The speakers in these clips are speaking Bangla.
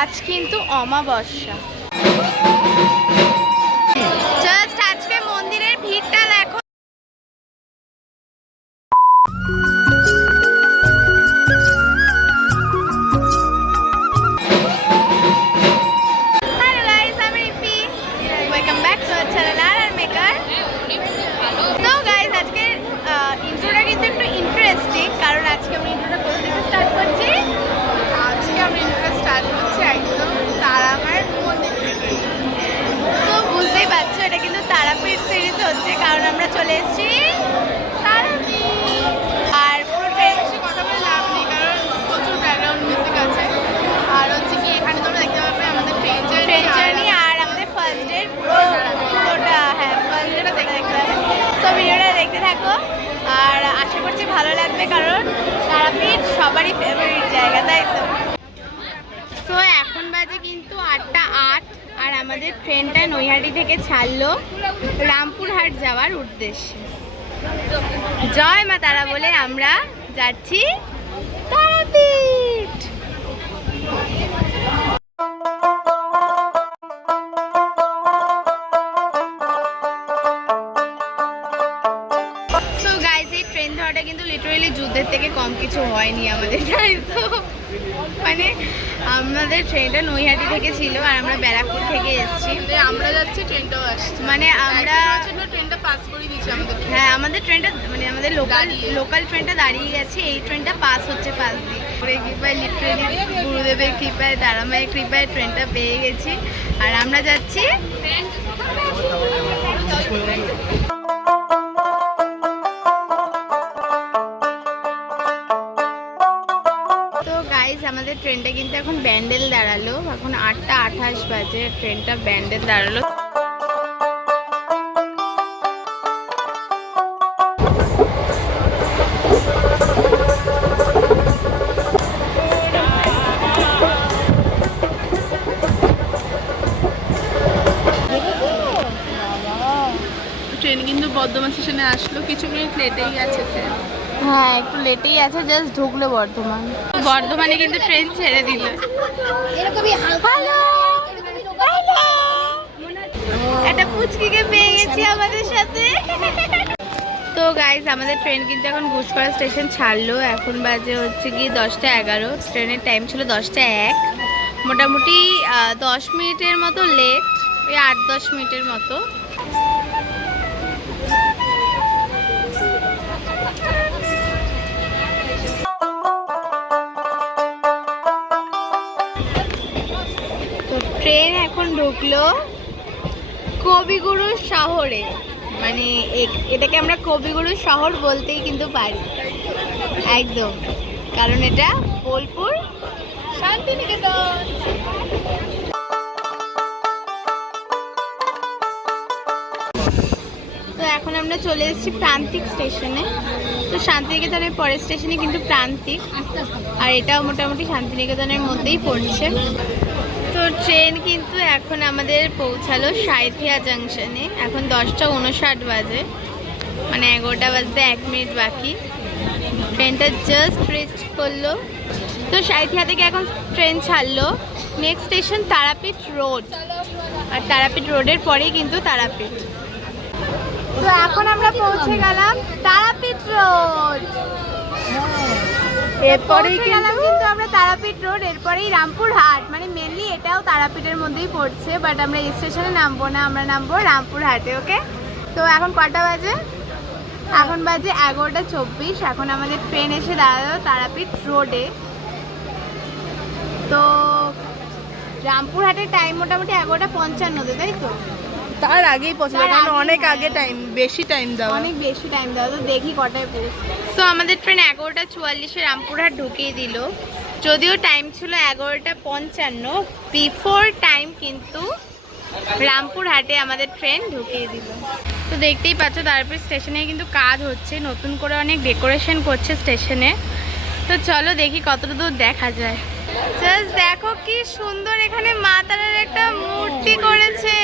আজ কিন্তু অমাবস্যা। জাস্ট আজকে মন্দিরের ভিড়টা দেখো। হ্যালো গাইস, আমি Ripi. Welcome back to our channel R maker. তো গাইস, আজকে ইন্ট্রোটা কিন্তু একটু ইন্টারেস্টিং, কারণ আজকে আমি ইন্ট্রোটা কোথা থেকে স্টার্ট করছি? আজকে আমি ইন্ট্রোটা স্টার্ট করছি একদম তারামার মন্দির থেকে। তো বুঝতেই পারছো, এটা কিন্তু তারাপীঠ সিরিজ হচ্ছে, কারণ আমরা চলে এসেছি তারাপীঠ। আর পুরো ট্রেন এসে কথা বলে লাভ নেই, কারণ প্রচুর ব্যাকগ্রাউন্ড মিউজিক আছে। আর হচ্ছে কি, এখানে তোমরা দেখতে পাবে আমাদের ট্রেন জার্নি আর আমাদের ফার্স্ট ডে পুরোটা, হ্যাঁ ফার্স্ট ডেটা দেখতে পাবে। তো ভিডিওটা দেখতে থাকো, আর আশা করছি ভালো লাগবে, কারণ তারাপীঠ সবারই ফেভারিট জায়গা, তাই তো। তো এখন বাজে কিন্তু 8:08, আর আমাদের ট্রেনটা নৈহাটি থেকে ছাড়লো রামপুরহাট যাওয়ার উদ্দেশ্যে। জয় মা তারা বলে আমরা যাচ্ছি তারাপীঠ। সো গাইস, এই ট্রেন ধরাটা কিন্তু লিটারালি যুদ্ধের থেকে কম কিছু হয়নি আমাদের, তাই তো। মানে আমাদের ট্রেনটা নৈহাটি থেকে ছিল, আর আমরা ব্যারাকপুর থেকে এসেছি। আমরা যাচ্ছি, ট্রেনটাও আসছে। মানে আমরা ট্রেনটা পাস করে দিয়েছি আমাদের। হ্যাঁ, আমাদের ট্রেনটা মানে আমাদের লোকাল ট্রেনটা দাঁড়িয়ে গেছে, এই ট্রেনটা পাস হচ্ছে পাস দিয়ে। করে কৃপায়, লিটারালি গুরুদেবের কৃপায়, তারামায়ের কৃপায় ট্রেনটা পেয়ে গেছি, আর আমরা যাচ্ছি। তো গাইজ, আমাদের ট্রেনটা কিন্তু এখন ব্যান্ডেল দাঁড়ালো। এখন 8:28 বাজে, ট্রেনটা ব্যান্ডেল দাঁড়ালো। ট্রেন কিন্তু বর্ধমান স্টেশনে আসলো, কিছু মিনিট লেটেই আছে ট্রেন। হ্যাঁ, একটু লেটেই আছে, জাস্ট ঢুকলো বর্ধমানে কিন্তু ট্রেন ছেড়ে দিল। একটা পুচকিকে পেয়ে গেছি আমাদের সাথে। তো গাইজ, আমাদের ট্রেন কিন্তু এখন ঘুষকরা স্টেশন ছাড়লো। এখন বাজে হচ্ছে কি 10:11। ট্রেনের টাইম ছিল 10:01। মোটামুটি 10 মিনিটের মতো লেট, ওই 8-10 মিনিটের মতো। ট্রেন এখন ঢুকলো কবিগুরু শহরে। মানে এটাকে আমরা কবিগুরু শহর বলতেই কিন্তু পারি একদম, কারণ এটা বোলপুর শান্তিনিকেতন। তো এখন আমরা চলে এসেছি প্রান্তিক স্টেশনে। তো শান্তিনিকেতনের পরের স্টেশনে কিন্তু প্রান্তিক, আর এটাও মোটামুটি শান্তিনিকেতনের মধ্যেই পড়ছে। তো ট্রেন কিন্তু এখন আমাদের পৌঁছালো সাঁইথিয়া জাংশনে। এখন 10:59 বাজে, মানে 11টা বাজতে 1 মিনিট বাকি। ট্রেনটা জাস্ট রিচ করলো। তো সাঁইথিয়া থেকে এখন ট্রেন ছাড়লো। নেক্সট স্টেশন তারাপীঠ রোড, আর তারাপীঠ রোডের পরেই কিন্তু তারাপীঠ। তো এখন আমরা পৌঁছে গেলাম তারাপীঠ রোড। এরপরেই কিন্তু আমরা তারাপীঠ রোড, এরপরেই রামপুরহাট। মানে মেনলি এটাও তারাপীঠের মধ্যেই পড়ছে, বাট আমরা এই স্টেশনে নামবো না, আমরা নামবো রামপুরহাটে। ওকে, তো এখন কটা বাজে? এখন বাজে 11:24। এখন আমাদের ট্রেন এসে দাঁড়ালো তারাপীঠ রোডে। তো রামপুরহাটের টাইম মোটামুটি 11:55, তাই তো? তার আগেই পৌঁছালো, কারণ অনেক আগে টাইম, বেশি টাইম দেওয়া, অনেক বেশি টাইম দেওয়া। তো দেখি কটায় পৌঁছে। তো আমাদের ট্রেন 11:44 রামপুরহাট ঢুকিয়ে দিল, যদিও টাইম ছিল 11:55। বিফোর টাইম কিন্তু রামপুরহাটে আমাদের ট্রেন ঢুকিয়ে দিল। তো দেখতেই পাচ্ছ, তারপর স্টেশনে কিন্তু কাজ হচ্ছে, নতুন করে অনেক ডেকোরেশন করছে স্টেশনে। তো চলো দেখি কতটা দূর দেখা যায়। জাস্ট দেখো কি সুন্দর এখানে মা তারার একটা মূর্তি করেছে।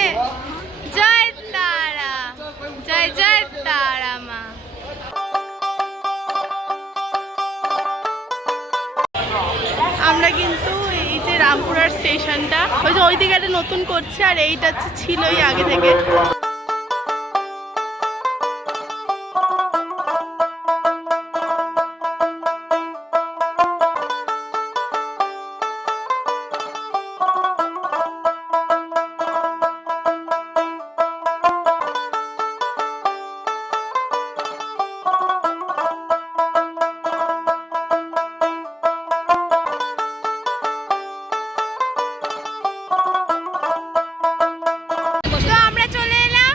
জয় তারা, জয় জয় তারা মা। আমরা কিন্তু এই যে রামপুরার স্টেশনটা। ওই যে ওই দিকে একটা নতুন করছে, আর এইটা হচ্ছে ছিলই আগে থেকে। তো আমরা চলে এলাম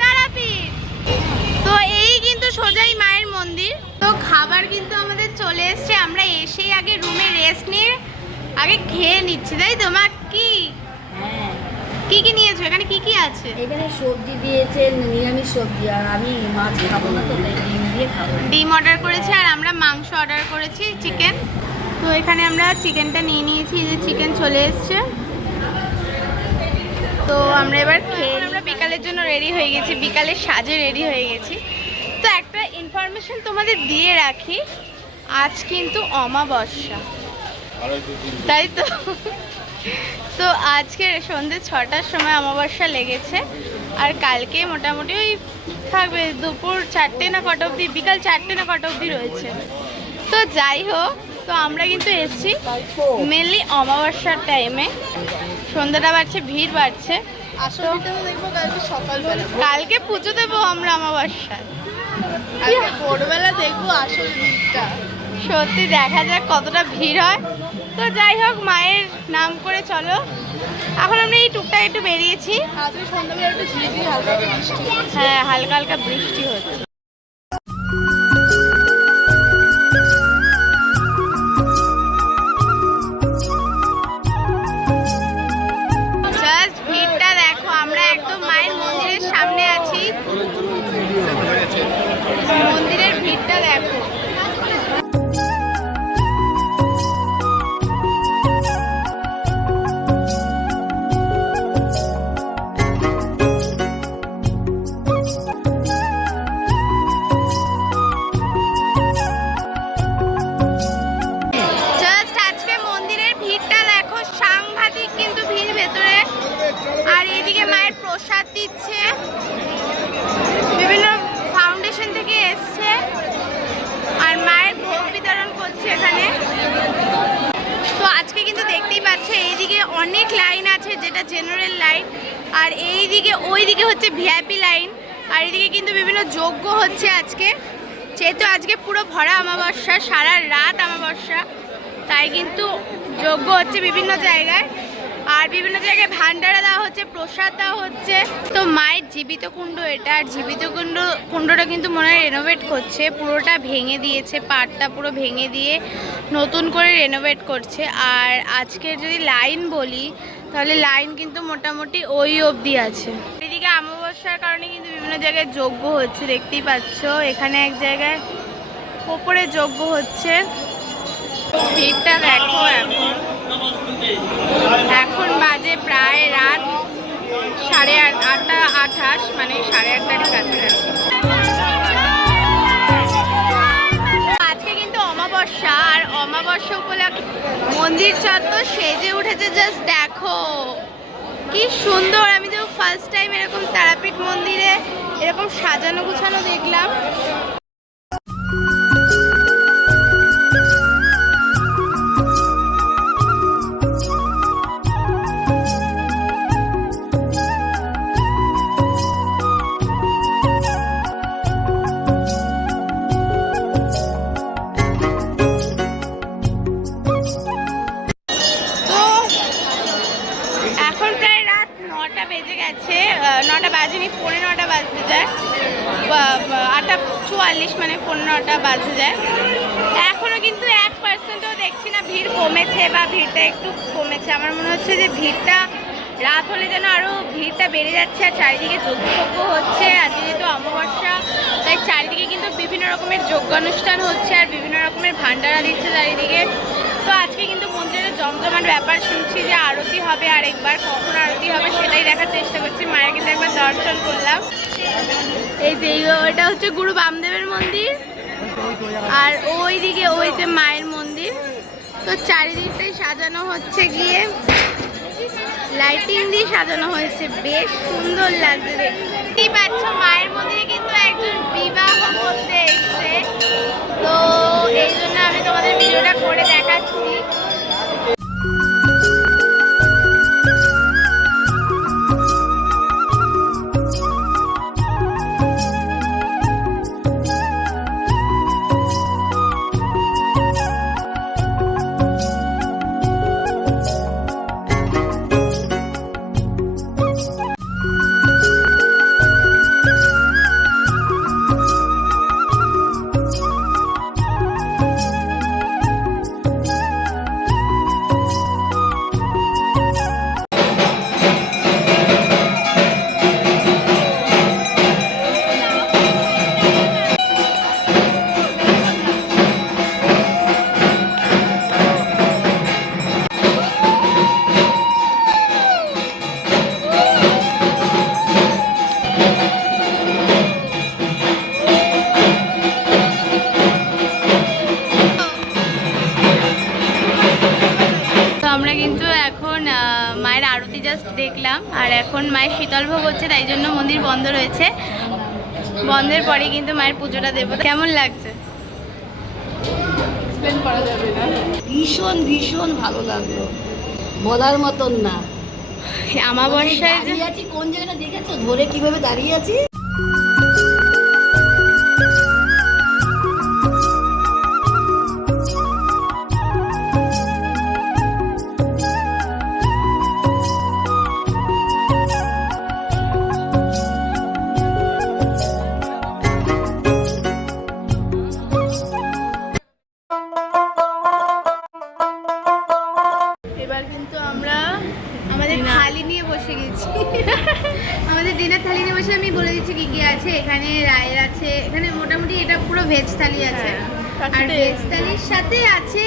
তারাপীঠ। তো এই কিন্তু সোজাই মায়ের মন্দির। তো খাবার কিন্তু আমাদের চলে এসছে, আমরা এসেই আগে রুমে রেস্ট নিয়ে আগে খেয়ে নিচ্ছি, তাই তো মা? কি হ্যাঁ, কি কি নিয়েছো? এখানে কি কি আছে? এখানে সবজি দিয়েছে, নিরামিষ সবজি, আর আমি মাছ খাবো না, তো তাই ডিম দিয়ে খাবো। ডিম অর্ডার করেছি আর আমরা মাংস অর্ডার করেছি, চিকেন। তো এখানে আমরা চিকেনটা নিয়ে নিয়েছি, যে চিকেন চলে এসছে। তো আমরা এবার খেয়ে আমরা বিকালের জন্য রেডি হয়ে গেছি, বিকালের সাজে রেডি হয়ে গেছি। তো একটা ইনফরমেশন তোমাদের দিয়ে রাখি, আজ কিন্তু অমাবস্যা, তাই তো? তো আজকে সন্ধ্যে 6টার সময় অমাবস্যা লেগেছে, আর কালকে মোটামুটি ওই থাকবে দুপুর 4টে না কটা অবধি, বিকাল 4টে না কটা অবধি রয়েছে। তো যাই হোক, তো আমরা কিন্তু এসেছি মেনলি অমাবস্যার টাইমে। সন্ধ্যাটা বাড়ছে, ভিড় বাড়ছে। আসলে দেখবো কালকে সকালবেলা, কালকে পুজো দেবো আমরা অমাবস্যায়। কালকে ভোরবেলা দেখবো আসল ভিড়টা। সত্যি দেখা যাক কতটা ভিড় হয়। তো যাই হোক, মায়ের নাম করে চলো। এখন আমরা এই টুকটাক একটু বেরিয়েছি। আজকে সন্ধ্যাবেলা একটু ঝিরিঝিরি হালকা বৃষ্টি। হ্যাঁ, হালকা হালকা বৃষ্টি হচ্ছে। জাস্ট ভিড়টা দেখো, আমরা একদম মায়ের মন্দিরের সামনে আছি। মন্দিরের ভিড়টা দেখো। জাস্ট আজকে মন্দিরের ভিড়টা দেখো, সাংঘাতিক কিন্তু ভিড় ভেতরে। আর এইদিকে মায়ের প্রসাদ দিচ্ছে, বিভিন্ন ফাউন্ডেশন থেকে এসছে, আর মায়ের ভোগ বিতরণ করছে এখানে। তো আজকে কিন্তু দেখতেই পাচ্ছ এইদিকে অনেক লাইন আছে, যেটা জেনারেল লাইন, আর এইদিকে ওইদিকে হচ্ছে ভিআইপি লাইন। আর এদিকে কিন্তু বিভিন্ন যজ্ঞ হচ্ছে আজকে, যেহেতু আজকে পুরো ভরা অমাবস্যা, সারা রাত অমাবস্যা, তাই কিন্তু যজ্ঞ হচ্ছে বিভিন্ন জায়গায়। আর বিভিন্ন জায়গায় ভান্ডারা দেওয়া হচ্ছে, প্রসাদ দেওয়া হচ্ছে। তো মায়ের জীবিত কুণ্ড এটা, আর জীবিত কুণ্ডটা কিন্তু মনে হয় রেনোভেট করছে, পুরোটা ভেঙে দিয়েছে, পাড়টা পুরো ভেঙে দিয়ে নতুন করে রেনোভেট করছে। আর আজকের যদি লাইন বলি, তাহলে লাইন কিন্তু মোটামুটি ওই অবধি আছে। এদিকে অমাবস্যার কারণে কিন্তু বিভিন্ন জায়গায় যজ্ঞ হচ্ছে, দেখতেই পাচ্ছ। এখানে এক জায়গায় ওপরে যজ্ঞ হচ্ছে। ভিড়টা দেখো। এখন বাজে প্রায় রাত 8:30, মানে 8:30 কাছাকাছি। আজকে কিন্তু অমাবস্যা, আর অমাবস্যা উপলক্ষে মন্দির চত্বর সেজে উঠেছে। জাস্ট দেখো কি সুন্দর। আমি তো ফার্স্ট টাইম এরকম তারাপীঠ মন্দিরে এরকম সাজানো গুছানো দেখলাম। এখন প্রায় রাত 9টা বেজে গেছে, 9টা বাজেনি, 9:45 বাজতে যায়, 8:44, মানে 9:15 বাজতে যায়। এখনও কিন্তু 1%ও দেখছি না ভিড় কমেছে, বা ভিড়টা একটু কমেছে। আমার মনে হচ্ছে যে ভিড়টা রাত হলে যেন আরও ভিড়টা বেড়ে যাচ্ছে। আর চারিদিকে যজ্ঞ হচ্ছে, আর যেহেতু অমাবস্যা, তাই চারিদিকে কিন্তু বিভিন্ন রকমের যজ্ঞানুষ্ঠান হচ্ছে, আর বিভিন্ন রকমের ভান্ডারা দিচ্ছে চারিদিকে। তো আজকে কিন্তু মন্দিরে জমজমাট ব্যাপার, শুনছি যে আরতি হবে, আর একবার কখন আরতি হবে সেটাই দেখার চেষ্টা করছি। মায়ের কিন্তু একবার দর্শন করলাম। এই যে ওইটা হচ্ছে গুরু বামদেবের মন্দির, আর ওই দিকে ওই যে মায়ের মন্দির। তো চারিদিকটাই সাজানো হচ্ছে গিয়ে লাইটিং দিয়ে সাজানো হয়েছে, বেশ সুন্দর লাগছে দেখতেই পাচ্ছ। মায়ের মন্দিরে কিন্তু একজন বিবাহ করতে এসছে, তো এই জন্য আমি তোমাদের ভিডিওটা করে দেখাচ্ছি। আমরা কিন্তু এখন মায়ের আরতি জাস্ট দেখলাম, আর এখন মায়ের শীতল ভোগ হচ্ছে, তাই জন্য মন্দির বন্ধ রয়েছে। বন্ধের পরে কিন্তু মায়ের পুজোটা দেবো। কেমন লাগছে? এক্সপ্লেন করা যাবে না। ভীষণ ভীষণ ভালো লাগলো, বলার মতন না। আমাবস্যায় যে দাঁড়িয়ে আছি, কোন জায়গাটা দেখেছো ধরে কিভাবে দাঁড়িয়ে আছি। এবার কিন্তু আমরা আমাদের থালি নিয়ে বসে গেছি। আমাদের ডিনার থালি নিয়ে বসে আমি বলে দিচ্ছি কি কি আছে। এখানে রায়ের আছে, এখানে মোটামুটি এটা পুরো ভেজ থালি আছে। হ্যাঁ, আর ভেজ থালির সাথে আছে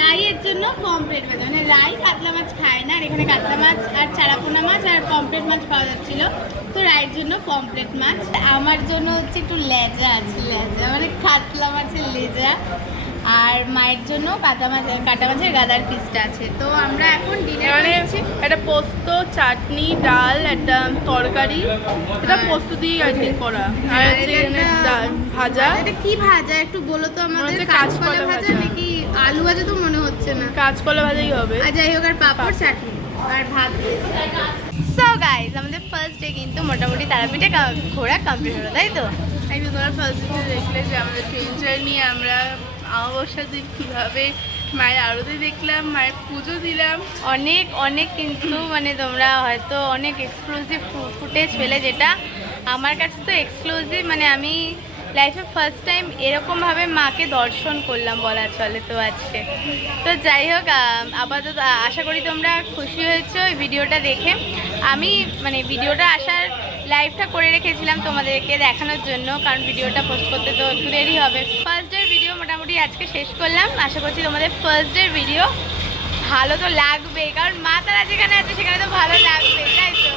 রাইয়ের জন্য পমফ্রেট মাছ, মানে রাই কাতলা মাছ খায় না, আর এখানে কাতলা মাছ আর চারাপোনা মাছ আর পমফ্রেট মাছ পাওয়া যাচ্ছিল, তো রাইয়ের জন্য পমফ্রেট মাছ। আমার জন্য হচ্ছে একটু লেজা আছে, লেজা মানে কাতলা মাছের লেজা, আর মায়ের জন্য কাটা মাছের গাদার পিসটা আছে। তো আমরা এখন ডিনার মানে করছি। একটা পোস্ত, চাটনি, ডাল, একটা তরকারি, এটা হ্যাঁ। পোস্ত দিয়ে আর কি করা, আর আর হচ্ছে এটা এখানে একটা- ডাল, ভাজা, এটা কি ভাজা একটু বলো তো আমাদের? হচ্ছে কাঁচকলা কাঁচকলা ভাজা ভাজা। নাকি আলু ভাজা তো মনে হচ্ছে না। কাঁচকলা ভাজাই হবে। আর যাই হোক, আর পাঁপড়, চাটনি আর ভাত। সো গাইস, আমাদের ফার্স্ট ডে কিন্তু মোটামুটি তারাপীঠে ঘোরা কমপ্লিট হলো, তাই তো? এই যে তোমরা ফার্স্ট ডে দেখলে যে আমাদের ট্রেন জার্নি, আমরা আমাবস্যা দিন কীভাবে মায়ের আরতি দেখলাম, মায়ের পুজো দিলাম। অনেক অনেক কিন্তু মানে তোমরা হয়তো অনেক এক্সক্লুসিভ ফুটেজ পেলে, যেটা আমার কাছে তো এক্সক্লুসিভ। মানে আমি লাইফে ফার্স্ট টাইম এরকমভাবে মাকে দর্শন করলাম বলা চলে তো আজকে। তো যাই হোক, আপাতত আশা করি তোমরা খুশি হয়েছো এই ভিডিওটা দেখে। আমি মানে ভিডিওটা আসার লাইভটা করে রেখেছিলাম তোমাদেরকে দেখানোর জন্য, কারণ ভিডিওটা পোস্ট করতে তো একটু দেরি হবে। ফার্স্ট ডের ভিডিও মোটামুটি আজকে শেষ করলাম। আশা করছি তোমাদের ফার্স্ট ডের ভিডিও ভালো তো লাগবে, কারণ মা তারা যেখানে আছে সেখানে তো ভালো লাগবে, তাই তো?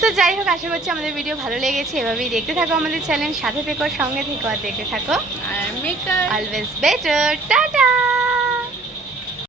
তো যাই হোক, আশা করছি আমাদের ভিডিও ভালো লেগেছে। এভাবেই দেখতে থাকো আমাদের চ্যানেল, সাথে থেকো, সঙ্গে থেকো, আর দেখতে থাকো আর মেকআপ অলওয়েজ বেটার। টাটা।